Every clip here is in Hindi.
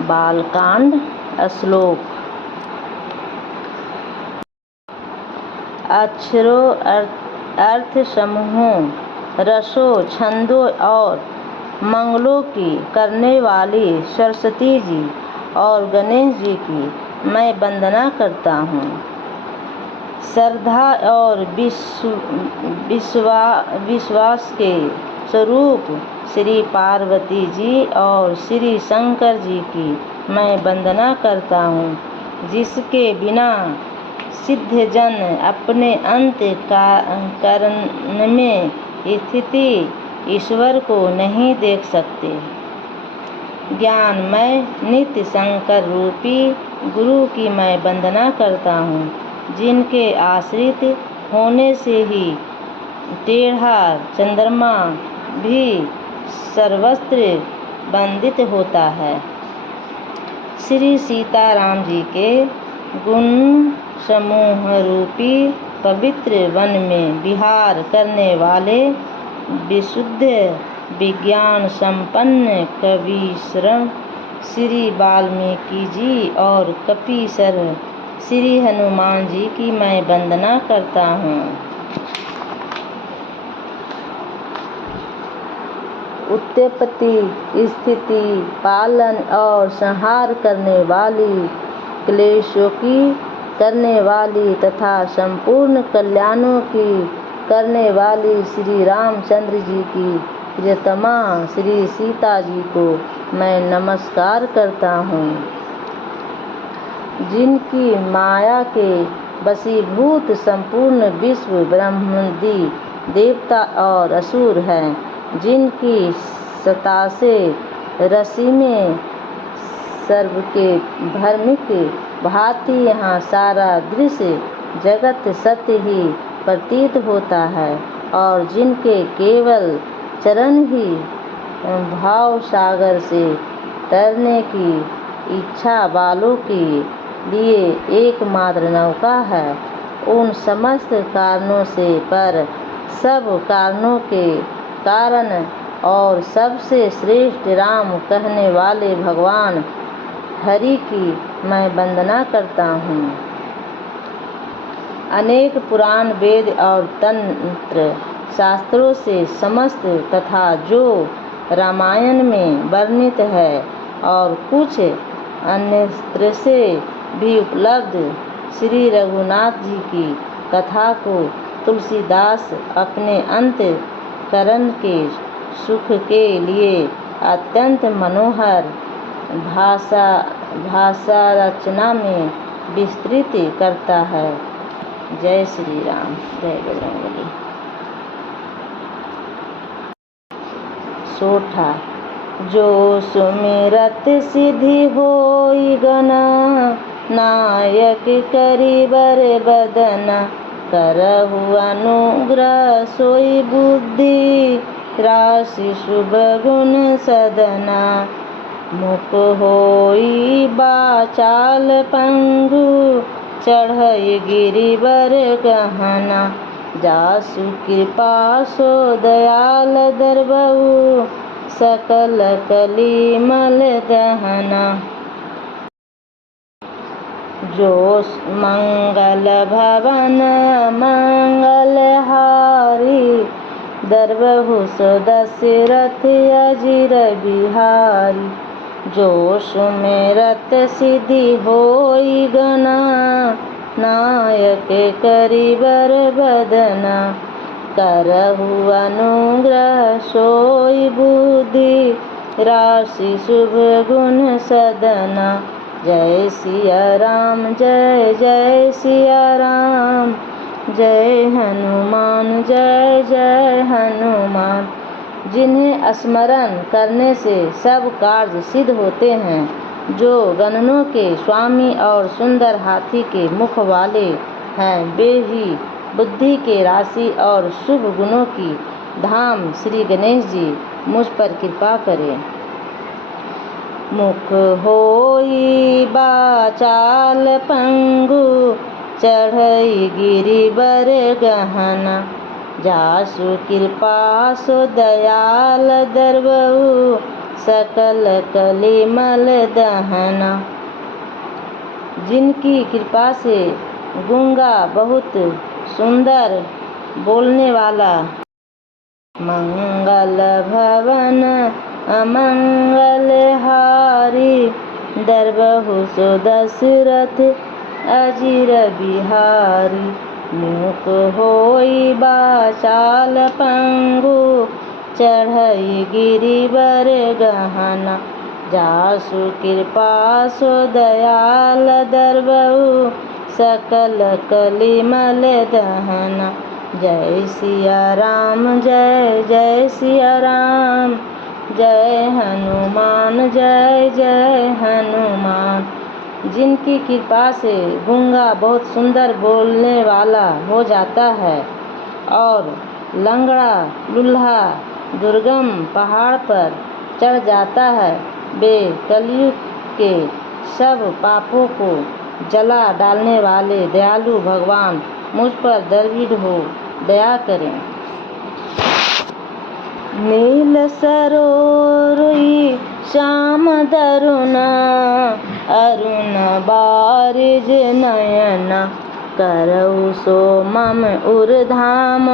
बालकांड श्लोक। अक्षरों, अर्थ समूहों, रसों, छंदों और मंगलों की करने वाली सरस्वती जी और गणेश जी की मैं वंदना करता हूँ। श्रद्धा और विश्वास के स्वरूप श्री पार्वती जी और श्री शंकर जी की मैं वंदना करता हूँ, जिसके बिना सिद्धजन अपने अंत करण में स्थिति ईश्वर को नहीं देख सकते। ज्ञानमय नित्य शंकर रूपी गुरु की मैं वंदना करता हूँ, जिनके आश्रित होने से ही टेढ़ा चंद्रमा भी सर्वत्र वंदित होता है। श्री सीताराम जी के गुण समूह रूपी पवित्र वन में विहार करने वाले विशुद्ध विज्ञान संपन्न कवीश्वर श्री वाल्मीकि जी और कपीसर श्री हनुमान जी की मैं वंदना करता हूँ। उत्पत्ति, स्थिति, पालन और संहार करने वाली, क्लेशों की करने वाली तथा संपूर्ण कल्याणों की करने वाली श्री रामचंद्र जी की प्रियतमा श्री सीता जी को मैं नमस्कार करता हूँ, जिनकी माया के वशीभूत संपूर्ण विश्व ब्रह्मादि देवता और असुर हैं, जिनकी सतासे रसी में सर्व के भ्रमिक भांति यहाँ सारा दृश्य जगत सत्य ही प्रतीत होता है, और जिनके केवल चरण ही भाव सागर से तरने की इच्छा वालों के लिए एकमात्र नौका है। उन समस्त कारणों से पर सब कारणों के कारण और सबसे श्रेष्ठ राम कहने वाले भगवान हरि की मैं वंदना करता हूँ। अनेक पुराण, वेद और तंत्र शास्त्रों से समस्त तथा जो रामायण में वर्णित है और कुछ अन्यत्र से भी उपलब्ध श्री रघुनाथ जी की कथा को तुलसीदास अपने अंतःकरण के सुख के लिए अत्यंत मनोहर भाषा रचना में विस्तृत करता है। जय श्री राम, जय बजरंगबली। सोठा। जो सुमिरत सिद्धि होई गना, नायक करिबर बदना, करहु अनुग्रह सोई बुद्धि, राशि शुभ गुण सदना। मुख होई बाचाल पंगु, चढ़ई गिरिवर गहना, जासु कृपा सो दयाल दरबहु, सकल कली मल दहना। जो मंगल भवन मंगल हारी, दरबहु सो दशरथ अजिर बिहारी। जो सुमिरत सिद्धि होई गना, नायक करिबर बदना, करहु अनुग्रह सोई बुद्धि, राशि शुभ गुण सदना। जय सिया राम, जय जय सिया राम, जय हनुमान, जय जय हनुमान। जिन्हें स्मरण करने से सब कार्य सिद्ध होते हैं, जो गणनों के स्वामी और सुंदर हाथी के मुख वाले हैं, वे ही बुद्धि के राशि और शुभ गुणों की धाम श्री गणेश जी मुझ पर कृपा करें। मुख होई बाचाल पंगु, चढ़ई गिरिबर गहना, जासु कृपा सो दयाल दरबहु, सकल कलिमल दहना। जिनकी कृपा से गूंगा बहुत सुंदर बोलने वाला, मंगल भवन अमंगल हारी, दरबहु सो दशरथ अजिर बिहारी। मूक होई बाचाल पंगु, चढ़ई गिरिवर गहना। जासु कृपा सो दयाल दरबहु, सकल कलिमल दहना। जय सिया राम जय जय सिया राम, जय हनुमान जय जय हनुमान। जिनकी कृपा से गूंगा बहुत सुंदर बोलने वाला हो जाता है और लंगड़ा लूल्हा दुर्गम पहाड़ पर चढ़ जाता है, वे कलयुग के सब पापों को जला डालने वाले दयालु भगवान मुझ पर दरविद हो दया करें। नील सरोरुई श्याम दरुना, अरुण बारिज नयना। करऊ सो मम उर्धाम,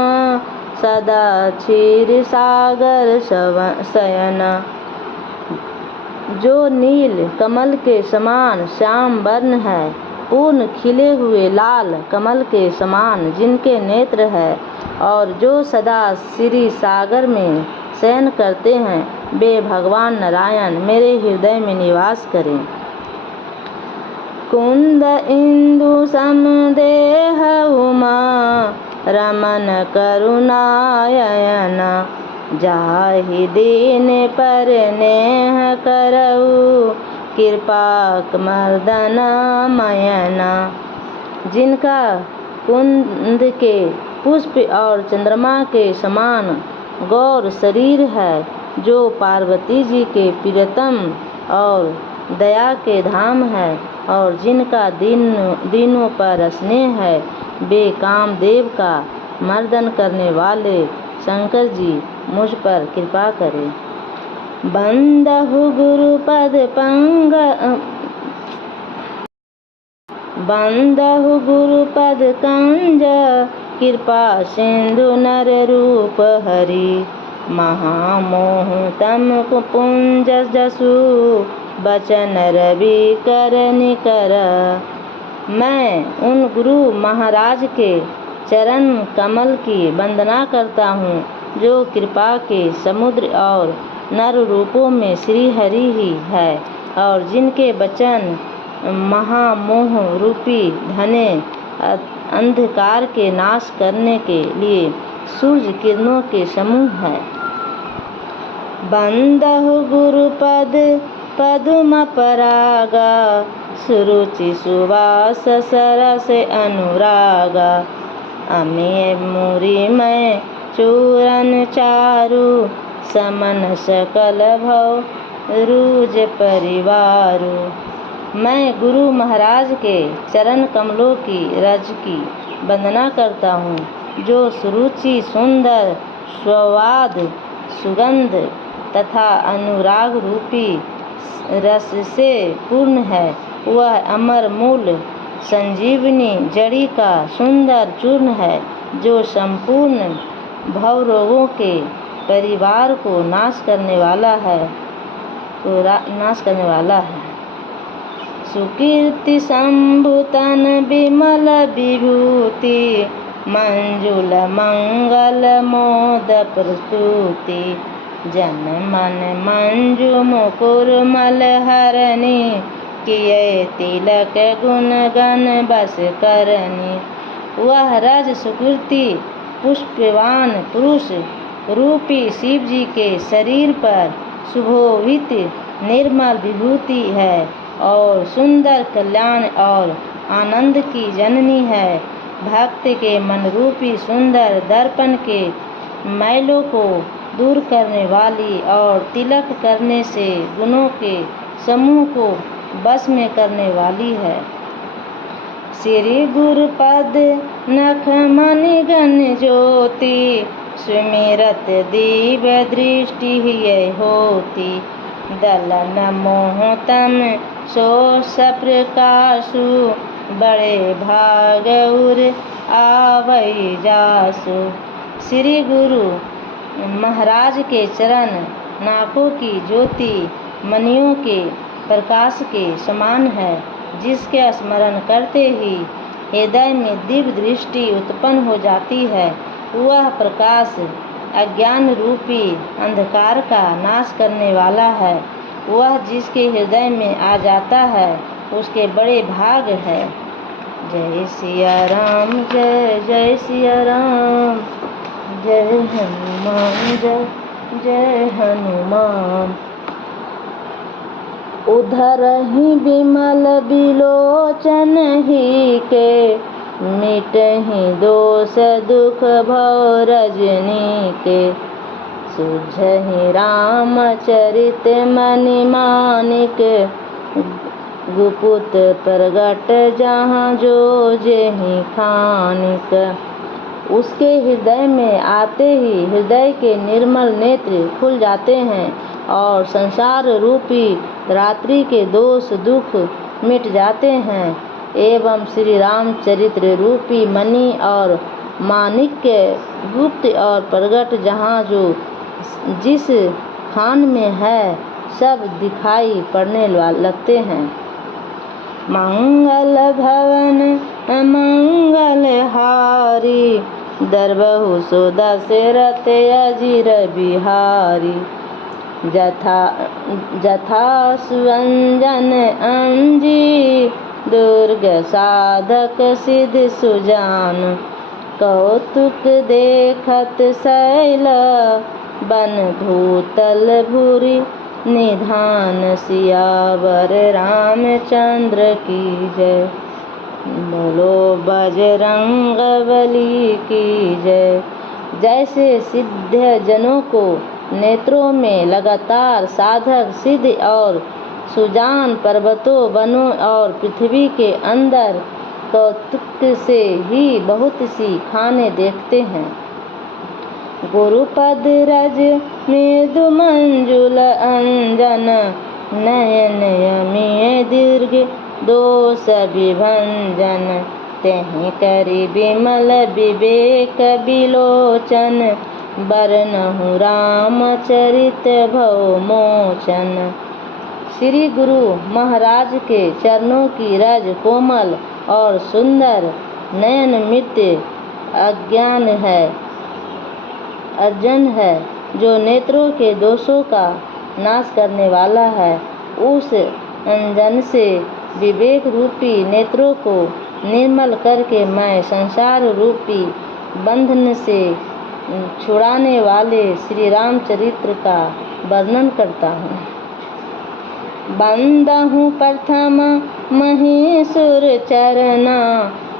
सदा क्षीर सागर शयना। जो नील कमल के समान श्याम वर्ण है, पूर्ण खिले हुए लाल कमल के समान जिनके नेत्र है, और जो सदा श्री सागर में शयन करते हैं, वे भगवान नारायण मेरे हृदय में निवास करें। कुंद इंदु समदेह उमा, रमन करुणायना। जाहि दीन पर नेह करऊ, कृपा मर्दन मयना। जिनका कुंद के पुष्प और चंद्रमा के समान गौर शरीर है, जो पार्वती जी के प्रियतम और दया के धाम है, और जिनका दीनों पर स्नेह है, वे कामदेव का मर्दन करने वाले शंकर जी मुझ पर कृपा करें। बंदहु गुरुपद पंग, बंदहु गुरुपद कंज, कृपा सिंधु नर रूप हरि। महामोह तम पुंज जसु, बचन रवि कर निकर। मैं उन गुरु महाराज के चरण कमल की वंदना करता हूँ, जो कृपा के समुद्र और नर रूपों में श्री हरि ही है, और जिनके वचन महामोह रूपी घने अंधकार के नाश करने के लिए सूर्य किरणों के समूह है। बंदहु गुरुपद पदुम परागा, सुरुचि सुवास सरस अनुरागा। अमे मुरी मैं चूरन चारु, समन सकल भव रूज परिवारु। मैं गुरु महाराज के चरण कमलों की रज की वंदना करता हूँ, जो सुरुचि सुंदर स्वाद सुगंध तथा अनुराग रूपी रस से पूर्ण है। वह अमर मूल संजीवनी जड़ी का सुंदर चूर्ण है, जो संपूर्ण भव रोगों के परिवार को नाश करने वाला है। सुकीर्ति संभुतन विमल विभूति, मंजुल मंगल मोद प्रस्तुति। जन मन मंजु मुकुर मल हरणी, किए तिलक गुण गण बस करनी। वह रज सुकृति पुष्पवान पुरुष रूपी शिव जी के शरीर पर सुशोभित निर्मल विभूति है, और सुंदर कल्याण और आनंद की जननी है। भक्त के मन रूपी सुंदर दर्पण के मैलों को दूर करने वाली, और तिलक करने से गुणों के समूह को बस में करने वाली है। श्री गुरुपद नख मणि गण ज्योति, सुमिरत दीव दृष्टि ये होती। दलन मोहतम सो सप्रकाशु बड़े भाग उर आवई जासु। श्री गुरु महाराज के चरण नाकों की ज्योति मणियों के प्रकाश के समान है, जिसके स्मरण करते ही हृदय में दिव्य दृष्टि उत्पन्न हो जाती है। वह प्रकाश अज्ञान रूपी अंधकार का नाश करने वाला है। वह जिसके हृदय में आ जाता है उसके बड़े भाग है। जय सिया राम, जय जय सिया राम, जय हनुमान, जय जय हनुमान। उधर ही विमल बिलोचन ही के, मिटहि दोष दुख भव रजनी के। सुझहि रामचरित मनि मानिक, गुपुत प्रगट जहाँ जो जेहि खानिक। उसके हृदय में आते ही हृदय के निर्मल नेत्र खुल जाते हैं और संसार रूपी रात्रि के दोष दुख मिट जाते हैं एवं श्री रामचरित्र रूपी मणि और माणिक्य गुप्त और प्रगट जहाँ जो जिस खान में है सब दिखाई पड़ने लगते हैं। मंगल भवन मंगल हारी, दरबहु सो दशरथ अजिर बिहारी। जथा सुअंजन अंजी, दुर्ग साधक सिद्ध सुजान। कौतुक देखत शैल बन भूतल भूरि, निधान सियावर रामचंद्र की जय। बोलो बजरंगबली की जय। जैसे सिद्ध जनों को नेत्रों में लगातार साधक सिद्ध और सुजान पर्वतों वनों और पृथ्वी के अंदर कौतुक से ही बहुत सी खाने देखते हैं। गुरुपद रज मृदु मंजुल अंजन, नयन यमी दीर्घ दोष विभंजन। तेहि करि विमल विवेक बिलोचन, बरनहु रामचरित भव मोचन। श्री गुरु महाराज के चरणों की रज कोमल और सुंदर, नयन मित्य अज्ञान है अर्जन है, जो नेत्रों के दोषों का नाश करने वाला है। उस अंजन से विवेक रूपी नेत्रों को निर्मल करके मैं संसार रूपी बंधन से छुड़ाने वाले श्री रामचरित्र का वर्णन करता हूँ। बंदहु प्रथम महीसुर चरना,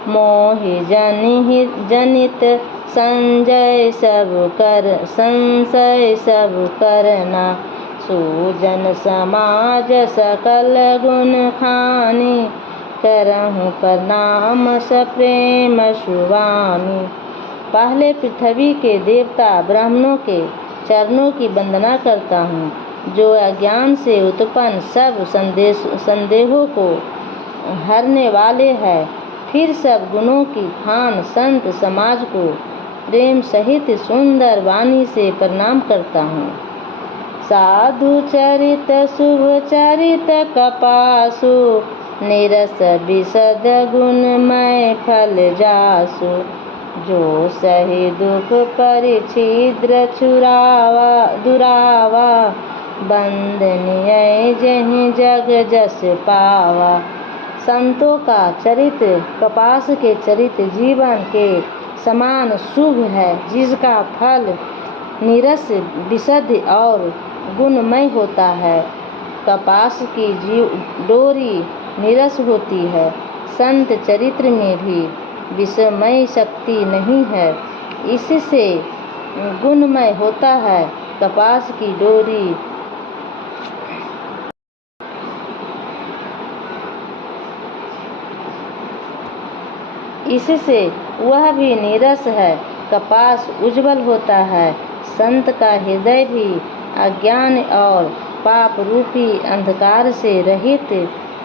मोहि जनित संजय संशय सब करना। सुजन समाज सकल गुण खानी, करहु प्रणाम सप्रेम सुवानी। पहले पृथ्वी के देवता ब्राह्मणों के चरणों की वंदना करता हूँ, जो अज्ञान से उत्पन्न सब संदेहों को हरने वाले हैं। फिर सब गुणों की खान संत समाज को प्रेम सहित सुंदर वाणी से प्रणाम करता हूँ। साधु चरित शुभ चरित कपासु, निरस विशद गुणमय फल जासु। जो सही दुख परिछिद्र दुरावा, बंदनीय जहि जग जस पावा। संतों का चरित्र कपास के चरित्र जीवन के समान शुभ है, जिसका फल निरस विशद और गुणमय होता है। कपास की डोरी निरस होती है, संत चरित्र में भी विषमय शक्ति नहीं है, इससे गुणमय होता है। कपास की डोरी इससे वह भी नीरस है। कपास उज्जवल होता है। संत का हृदय भी अज्ञान और पाप रूपी अंधकार से रहित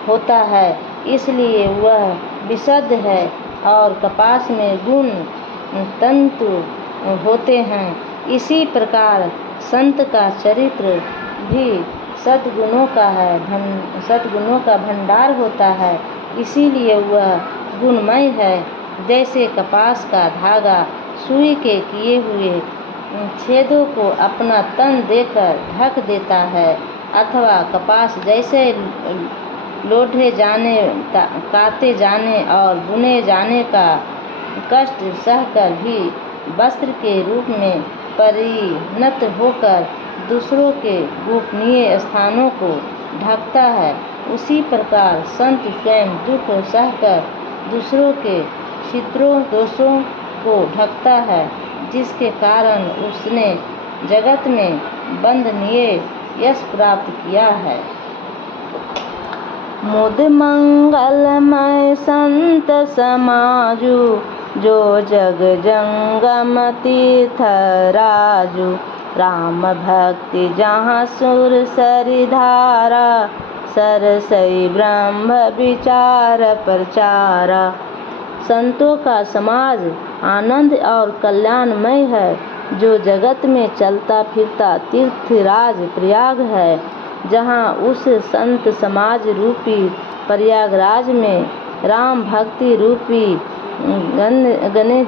होता है, इसलिए वह विशुद्ध है। और कपास में गुण तंतु होते हैं। इसी प्रकार संत का चरित्र भी सद्गुणों का भंडार होता है, इसीलिए वह गुणमय है। जैसे कपास का धागा सुई के किए हुए छेदों को अपना तन देकर ढक देता है, अथवा कपास जैसे लोढ़े जाने, काते जाने और बुने जाने का कष्ट सहकर भी वस्त्र के रूप में परिणत होकर दूसरों के गोपनीय स्थानों को ढकता है, उसी प्रकार संत स्वयं दुख सहकर दूसरों के छिद्रों दोषों को ढकता है, जिसके कारण उसने जगत में वंदनीय यश प्राप्त किया है। मुद मंगलमय संत समाजु, जो जग जंगम तीर्थ राजु। राम भक्ति जहाँ सुर सरिधारा, सरसई ब्रह्म विचार प्रचारा। संतों का समाज आनंद और कल्याणमय है, जो जगत में चलता फिरता तीर्थराज प्रयाग है। जहाँ उस संत समाज रूपी प्रयागराज में राम भक्ति रूपी गंगा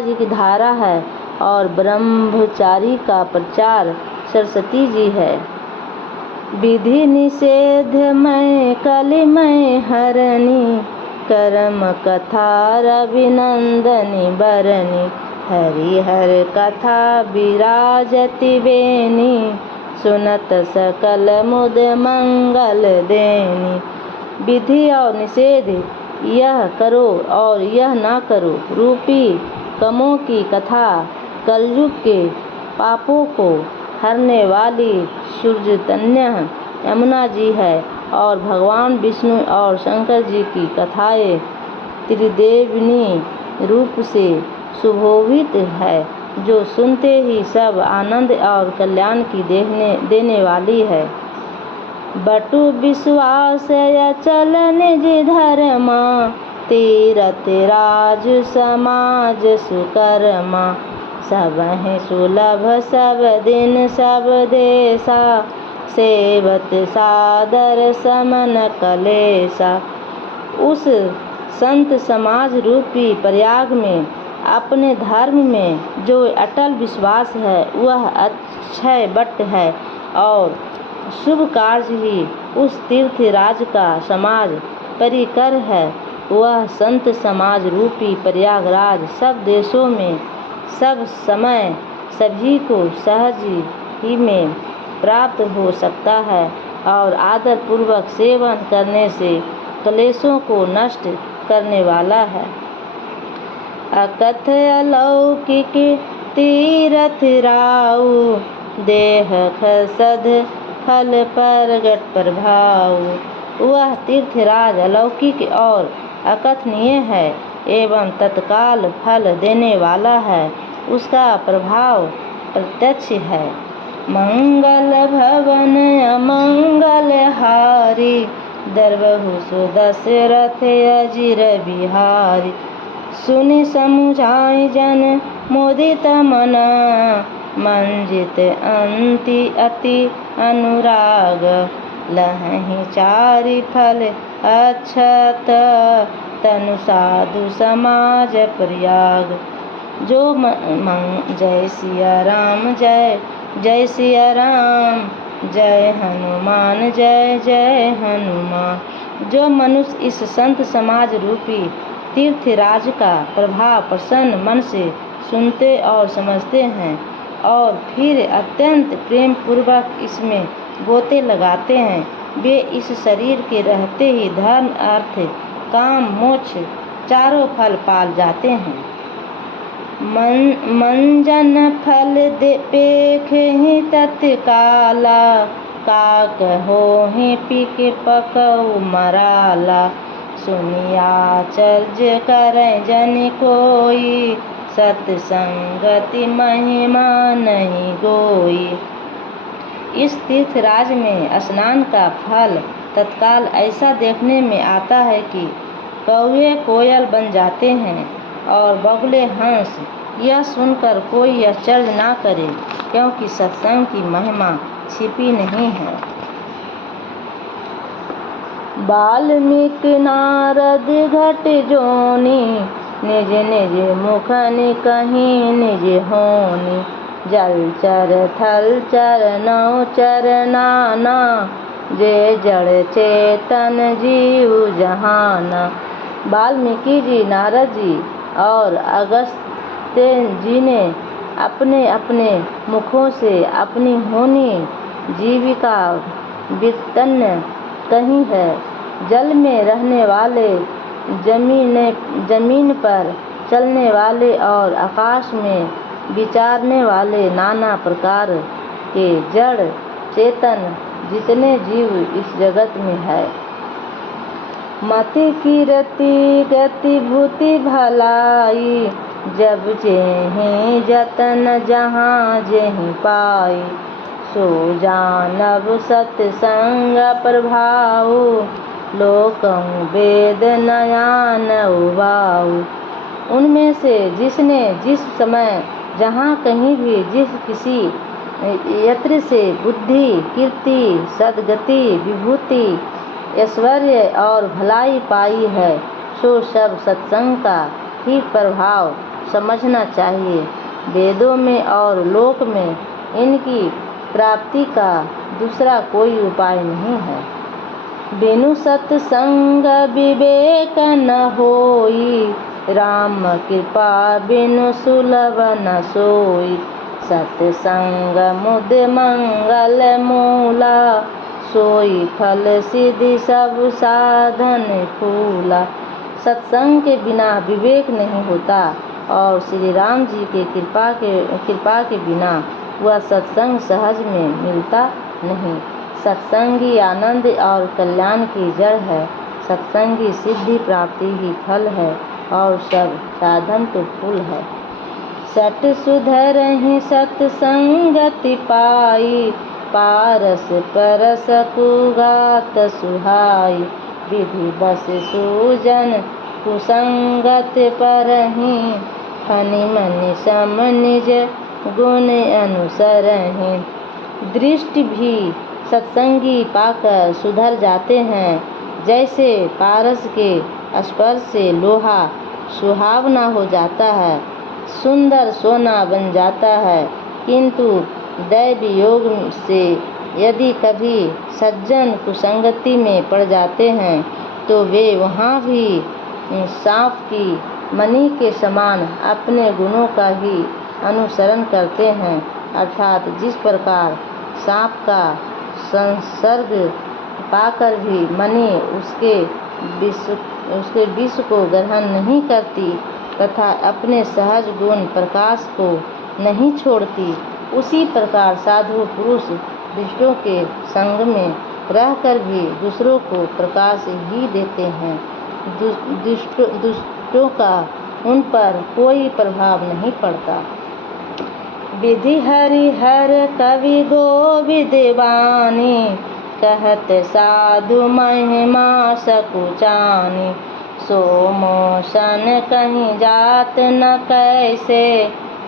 जी की धारा है और ब्रह्मचारी का प्रचार सरस्वती जी है। विधि निषेधमय कलिमय हरणी, कर्म कथा रविनंदनी बरनी। हरिहर कथा विराजति बेनी, सुनत सकल मुद मंगल देनी। विधि और निषेध, यह करो और यह ना करो रूपी कमों की कथा कलयुग के पापों को हरने वाली सूर्यतन्य यमुना जी है, और भगवान विष्णु और शंकर जी की कथाएं त्रिदेवनी रूप से सुशोभित है, जो सुनते ही सब आनंद और कल्याण की देने वाली है। बटु विश्वास अचल निज धर्मा, तीरथ राज समाज सुकर्मा। सबहि सुलभ सब दिन सब देशा, सेवत सादर समन कलेसा। उस संत समाज रूपी प्रयाग में अपने धर्म में जो अटल विश्वास है, वह अक्षय बट है, और शुभ कार्य ही उस तीर्थराज का समाज परिकर है। वह संत समाज रूपी प्रयागराज सब देशों में सब समय सभी को सहज ही में प्राप्त हो सकता है, और आदर पूर्वक सेवन करने से क्लेशों को नष्ट करने वाला है। अकथ अलौकिक तीरथ राउ, देह खसद फल प्रगट प्रभाव। वह तीर्थराज अलौकिक और अकथनीय है एवं तत्काल फल देने वाला है, उसका प्रभाव प्रत्यक्ष है। मंगल भवन अमंगल हारी, दरबहु सुदशरथ अजिर बिहारी। सुनि समुझाई जन मोदित मना, मंजित अंति अति अनुराग। लहहि चारि फल अक्षत, तनु साधु समाज प्रयाग। जो जय सिया राम, जय जय सिया राम, जय हनुमान, जय जय हनुमान। जो मनुष्य इस संत समाज रूपी तीर्थराज का प्रभाव प्रसन्न मन से सुनते और समझते हैं, और फिर अत्यंत प्रेम पूर्वक इसमें गोते लगाते हैं, वे इस शरीर के रहते ही धर्म अर्थ काम मोक्ष चारों फल पाल जाते हैं। मंजन फल पेख ही तत्काला, काक हो ही पिक पकऊ मराला। सुनियाचर्य करें जन कोई, सत्संगति महिमा नहीं गोई। इस तीर्थराज में स्नान का फल तत्काल ऐसा देखने में आता है कि कौवे कोयल बन जाते हैं और बगुले हंस। यह सुनकर कोई आश्चर्य ना करे, क्योंकि सत्संग की महिमा छिपी नहीं है। वाल्मीकि नारद घट जोनी, निज निज मुख कहीं निज होनी। जलचर थलचर नवचर नाना, जे जड़ चेतन जीव जहाना। वाल्मीकि जी, नारद जी और अगस्त्य जी ने अपने अपने मुखों से अपनी होनी जीविका वित्तन्न कही है। जल में रहने वाले, जमीन पर चलने वाले और आकाश में विचारने वाले नाना प्रकार के जड़ चेतन जितने जीव इस जगत में है। मति कीरति गति भूति भलाई, जब जेहि जतन जहाँ जेहि पाई। सो जानब सत्संग प्रभाव, लोकं वेद नयान उबाऊ। उनमें से जिसने जिस समय जहाँ कहीं भी जिस किसी यत्र से बुद्धि कीर्ति सद्गति विभूति ऐश्वर्य और भलाई पाई है, सो सब सत्संग का ही प्रभाव समझना चाहिए। वेदों में और लोक में इनकी प्राप्ति का दूसरा कोई उपाय नहीं है। बिनु सत्संग विवेक न होई, राम कृपा बिनु सुलभ न सोई। सत्संग मुद मंगल मूला, सोई फल सिद्धि सब साधन फूला। सत्संग के बिना विवेक नहीं होता और श्री राम जी के कृपा के बिना वह सत्संग सहज में मिलता नहीं। सत्संगी आनंद और कल्याण की जड़ है। सत्संगी सिद्धि प्राप्ति ही फल है और सब साधन तो फूल है। सट सुधरहि सत्संगति पाई, पारस परस कुगात सुहाई। विधि बस सूजन कुसंगत परहि, फनि मनि सम निज गुण अनुसरहि। दृष्टि भी सत्संगी पाकर सुधर जाते हैं। जैसे पारस के स्पर्श से लोहा सुहावना हो जाता है, सुंदर सोना बन जाता है, किंतु दैवी योग से यदि कभी सज्जन कुसंगति में पड़ जाते हैं तो वे वहाँ भी सांप की मणि के समान अपने गुणों का ही अनुसरण करते हैं। अर्थात जिस प्रकार सांप का संसर्ग पाकर भी मणि उसके विष को ग्रहण नहीं करती तथा अपने सहज गुण प्रकाश को नहीं छोड़ती, उसी प्रकार साधु पुरुष दुष्टों के संग में रहकर भी दूसरों को प्रकाश ही देते हैं। दुष्टों का उन पर कोई प्रभाव नहीं पड़ता। विधि हरिहर कवि गोविद वाणी, कहत साधु महिमा सकुचानी। सो मोशन कहीं जात न कैसे,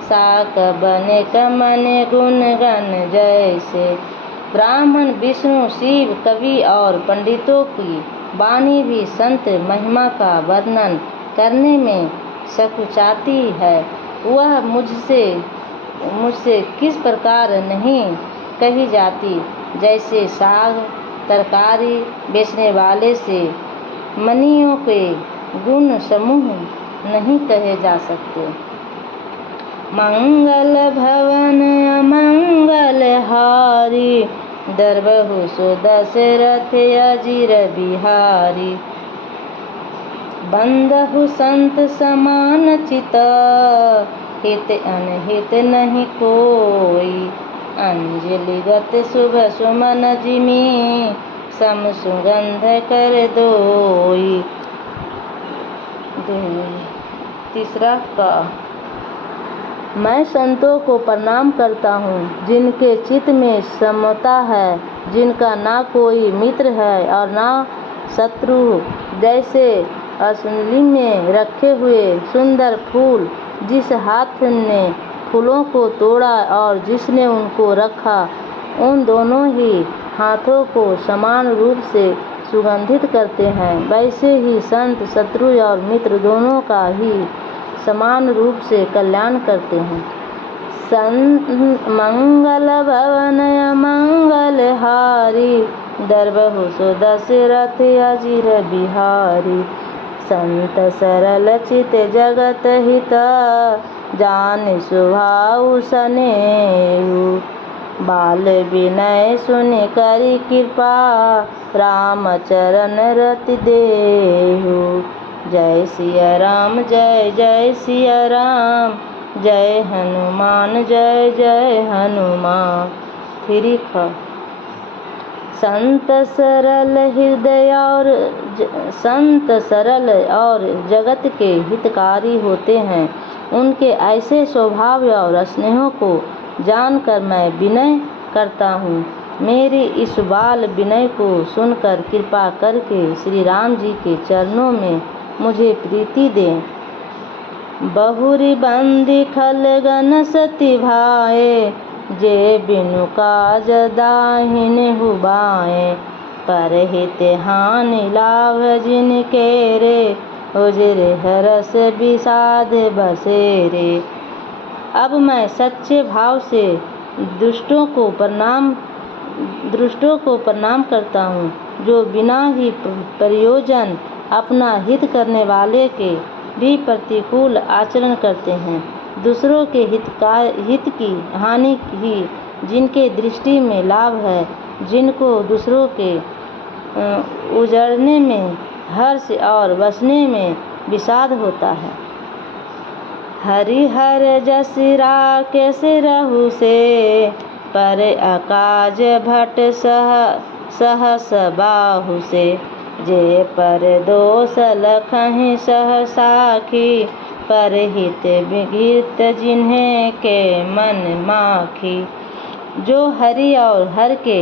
साक बने कमन गुण गण जैसे। ब्राह्मण विष्णु शिव कवि और पंडितों की वाणी भी संत महिमा का वर्णन करने में सकुचाती है। वह मुझसे किस प्रकार नहीं कही जाती, जैसे साग तरकारी बेचने वाले से मनियों के गुण समूह नहीं कहे जा सकते। मंगल भवन अमंगल हारी, दरबहु सो दशरथ अजिर बिहारी। बंदहु संत समान चित, हित अनहित नहीं कोई। अंजलिगत शुभ सुमन जिमी, सम सुगंध कर दोई। तीसरा का मैं संतों को प्रणाम करता हूँ जिनके चित्त में समता है, जिनका ना कोई मित्र है और ना शत्रु, जैसे असली में रखे हुए सुंदर फूल, जिस हाथ ने फूलों को तोड़ा और जिसने उनको रखा, उन दोनों ही हाथों को समान रूप से सुगंधित करते हैं। वैसे ही संत शत्रु और मित्र दोनों का ही समान रूप से कल्याण करते हैं। मंगल भवन मंगलहारी, दरबहु सो दशरथ अजिर बिहारी। संत सरल चित जगत हित, जान स्वभाव सनेहु। बाल विनय सुनि करि कृपा, राम चरण रति देहु। जय सिया राम जय जय सिया राम, जय हनुमान जय जय हनुमान। थिरिख संत सरल हृदय और संत सरल और जगत के हितकारी होते हैं। उनके ऐसे स्वभाव और स्नेहों को जानकर मैं विनय करता हूँ। मेरी इस बाल विनय को सुनकर कृपा करके श्री राम जी के चरणों में मुझे प्रीति दें। बहुरी बंदी खलगन सती भाए, जे बिनु काज दाहिने हुबाए। परहित हानि लाभ जिनके रे, उजरे हरस विषाद बसेरे। अब मैं सच्चे भाव से दुष्टों को प्रणाम करता हूँ, जो बिना ही प्रयोजन अपना हित करने वाले के भी प्रतिकूल आचरण करते हैं। दूसरों के हित की हानि ही जिनके दृष्टि में लाभ है, जिनको दूसरों के उजड़ने में हर्ष और बसने में विषाद होता है। हरिहर जस राकेश रहु से, पर अकाज भट सहस बाहु से। जे पर दोष लखहि सह साखी, पर हित विहित जिन्हें के मन माखी। जो हरि और हर के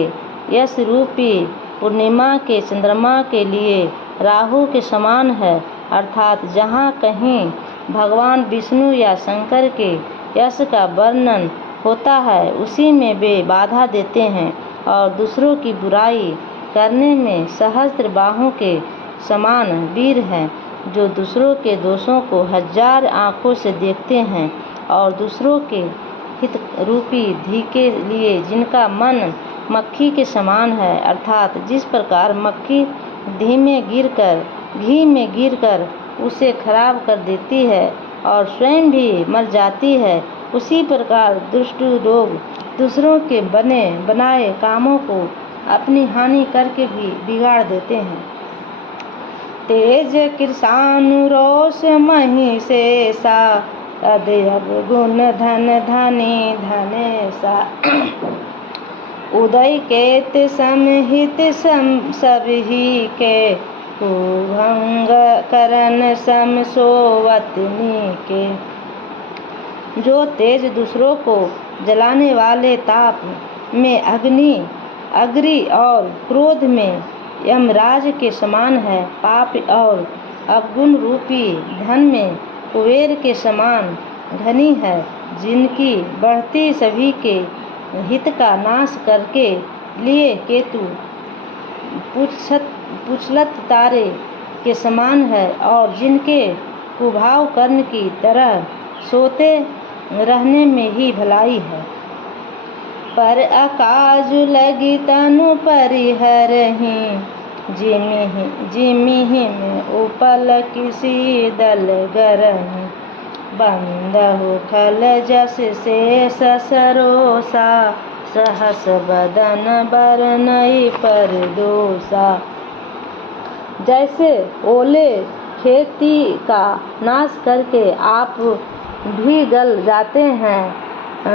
यश रूपी पूर्णिमा के चंद्रमा के लिए राहु के समान है, अर्थात जहाँ कहीं भगवान विष्णु या शंकर के यश का वर्णन होता है, उसी में वे बाधा देते हैं और दूसरों की बुराई करने में सहस्त्र बाहों के समान वीर हैं। जो दूसरों के दोषों को हजार आँखों से देखते हैं और दूसरों के हित रूपी धी के लिए जिनका मन मक्खी के समान है, अर्थात जिस प्रकार मक्खी घी में गिरकर उसे खराब कर देती है और स्वयं भी मर जाती है, उसी प्रकार दुष्ट लोग दूसरों के बनाए कामों को अपनी हानि करके भी बिगाड़ देते हैं। तेज कृषानु रोष मही शेषा, अदयब गुण धन धनी धनेशा। उदय केत समहित सबही के, कुभंग करन सम सोवतनी के। जो तेज दूसरों को जलाने वाले ताप में अग्नि और क्रोध में यमराज के समान है, पाप और अवगुण रूपी धन में कुबेर के समान धनी है, जिनकी बढ़ती सभी के हित का नाश करके लिए केतु पुछलत तारे के समान है और जिनके कुभाव कर्ण की तरह सोते रहने में ही भलाई है। पर अकाज लगी तनु परिहरहि, जिमिहि में उपल किसी दल गरहि। बंदहु खल जस से ससरोसा, सहस बदन बरनई पर दोसा। जैसे ओले खेती का नाश करके आप भी गल जाते हैं,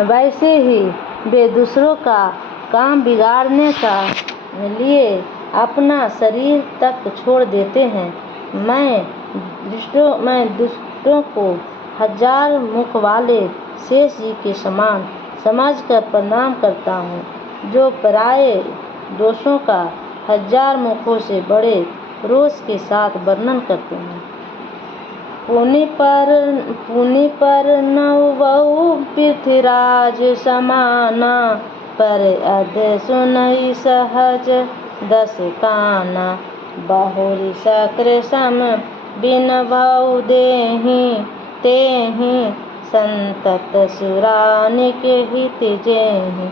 वैसे ही वे दूसरों का काम बिगाड़ने का लिए अपना शरीर तक छोड़ देते हैं। मैं दुष्टों को हजार मुख वाले शेष जी के समान समझकर प्रणाम करता हूँ, जो पराये दोषों का 1000 मुखों से बड़े रोष के साथ वर्णन करते हैं। पुनि पर नवबहु पृथ्वीराज समाना, पर अध सुनई सहज 10 काना। बहुरी शक्र सम बिन भउ देहि, तेहि संतत सुरानिक हित जेहि।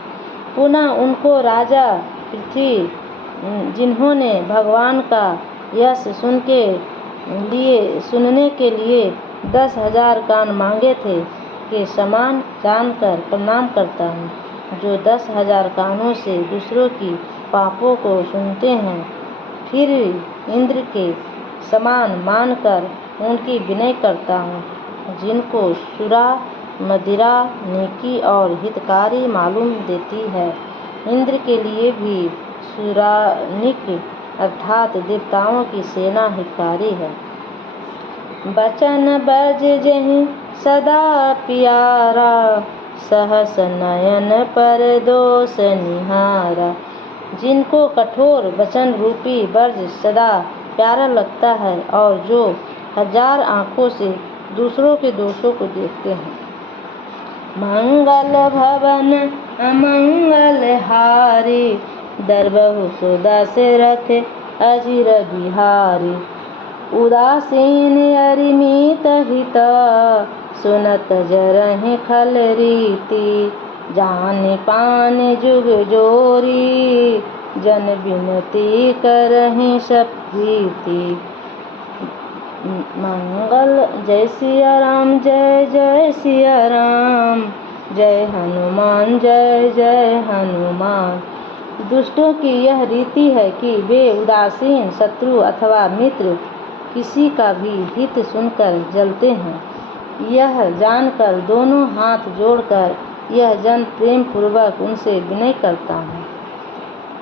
पुनः उनको राजा पृथ्वी, जिन्होंने भगवान का यश सुनने के लिए 10,000 कान मांगे थे, के समान जानकर प्रणाम करता हूँ, जो 10,000 कानों से दूसरों की पापों को सुनते हैं। फिर इंद्र के समान मानकर उनकी विनय करता हूँ, जिनको सुरा मदिरा नेकी और हितकारी मालूम देती है। इंद्र के लिए भी सुरानिक अर्थात देवताओं की सेना हितकारी है। बचन बज जहि सदा प्यारा, सहस नयन पर दोष निहारा। जिनको कठोर वचन रूपी वर्ज सदा प्यारा लगता है और जो 1000 आँखों से दूसरों के दोषों को देखते हैं। मंगल भवन अमंगल हारी, दरबहु सुदशरथ अजिर बिहारी। उदासीन अरिमित हित, सुनत जरहि खल रीति। जानि पानि जुग जोरी, जन विनती करहि सब प्रीति। मंगल जय सिया राम, जय जय सिया राम, जय हनुमान जय जय हनुमान। दुष्टों की यह रीति है कि वे उदासीन शत्रु अथवा मित्र किसी का भी हित सुनकर जलते हैं। यह जानकर दोनों हाथ जोड़कर यह जन प्रेम पूर्वक उनसे विनय करता हूँ।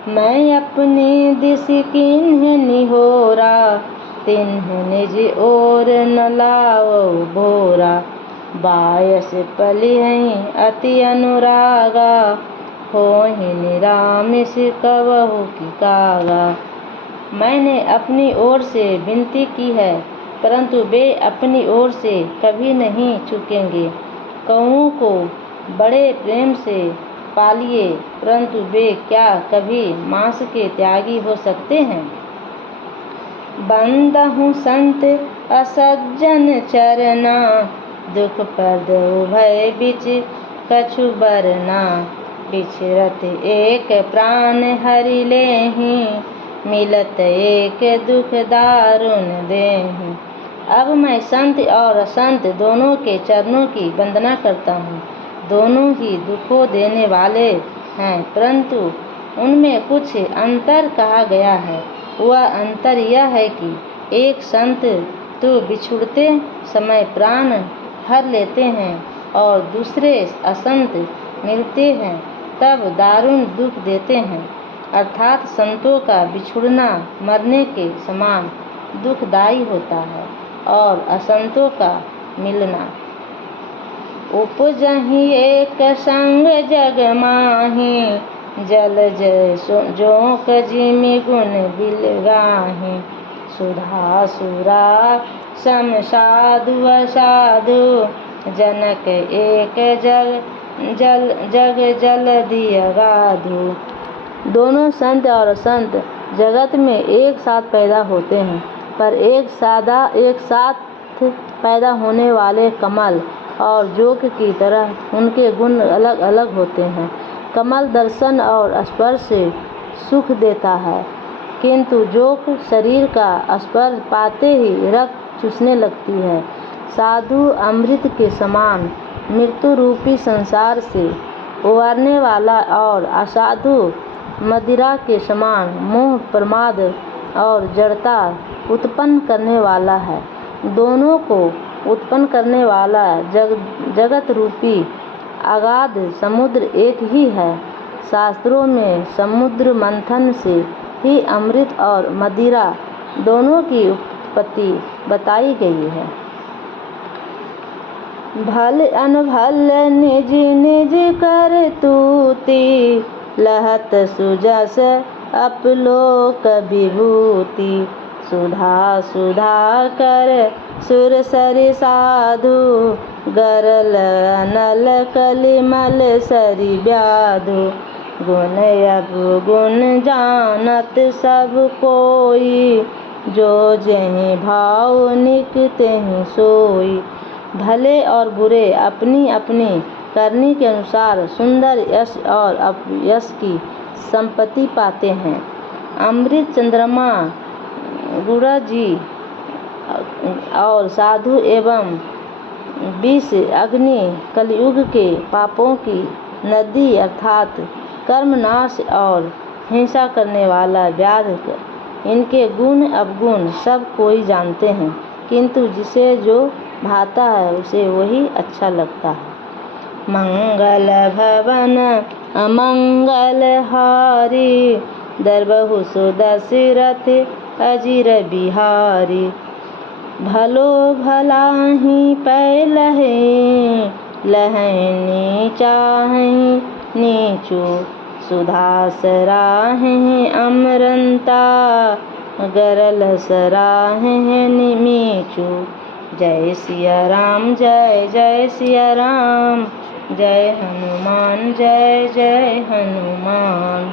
मैं अपनी दिस किन्ह निहोरा, तिन्ह निज ओर न लाओ भोरा। बायस पलिहहि अति अनुरागा, होहि निरामिष कबहु की कागा। मैंने अपनी ओर से विनती की है, परंतु वे अपनी ओर से कभी नहीं चूकेंगे। कौओं को बड़े प्रेम से पालिए, परंतु वे क्या कभी मांस के त्यागी हो सकते हैं। बंदहु संत असज्जन चरना, दुख पद उभय बिच कछु बरना। बिछरत एक प्राण हरि लेहि, मिलत एक दुख दारुण देहि। अब मैं संत और असंत दोनों के चरणों की वंदना करता हूँ। दोनों ही दुखों देने वाले हैं, परंतु उनमें कुछ अंतर कहा गया है। वह अंतर यह है कि एक संत तो बिछुड़ते समय प्राण हर लेते हैं और दूसरे असंत मिलते हैं तब दारुण दुख देते हैं। अर्थात संतों का बिछुड़ना मरने के समान दुखदायी होता है और असंतों का मिलना। उपजहि एक संग जग माहि, जल जय जोक जिमि गुण बिलगाहि। सुधा सुरा सम साधु असाधु, जनक एक जग दिय गाधु। दोनों संत और असंत जगत में एक साथ पैदा होते हैं, पर एक साथ पैदा होने वाले कमल और जोक की तरह उनके गुण अलग अलग होते हैं। कमल दर्शन और स्पर्श से सुख देता है, किंतु जोक शरीर का स्पर्श पाते ही रक्त चूसने लगती है। साधु अमृत के समान मृत्यु रूपी संसार से उबारने वाला और असाधु मदिरा के समान मोह प्रमाद और जड़ता उत्पन्न करने वाला है। दोनों को उत्पन्न करने वाला जगत रूपी अगाध समुद्र एक ही है। शास्त्रों में समुद्र मंथन से ही अमृत और मदिरा दोनों की उत्पत्ति बताई गई है। भल अनभल निज निज कर तूती, लहत सुजस अपलोक विभूति। सुधा सुधा कर सुर सरि साधु, गरल अनल कलिमल सरि व्याधु। गुण अवगुण जानत सब कोई, जो जेहि भाव निक तेहि सोई। भले और बुरे अपनी अपनी करनी के अनुसार सुंदर यश और अपयश की संपत्ति पाते हैं। अमृत चंद्रमा गुड़ा जी और साधु एवं विष अग्नि कलयुग के पापों की नदी अर्थात कर्मनाश और हिंसा करने वाला व्याध, इनके गुण अवगुण सब कोई जानते हैं, किंतु जिसे जो भाता है उसे वही अच्छा लगता है। मंगल भवन अमंगल हारी, दरबहु सुदशरथ अजिर बिहारी। भलो भलाहि पै लहै, लहै नीचाहै नीचू। सुधा सराहै अमरंता, गरल सराहै नीचू। जय सिया राम जय जय सिया राम, जय हनुमान जय जय हनुमान।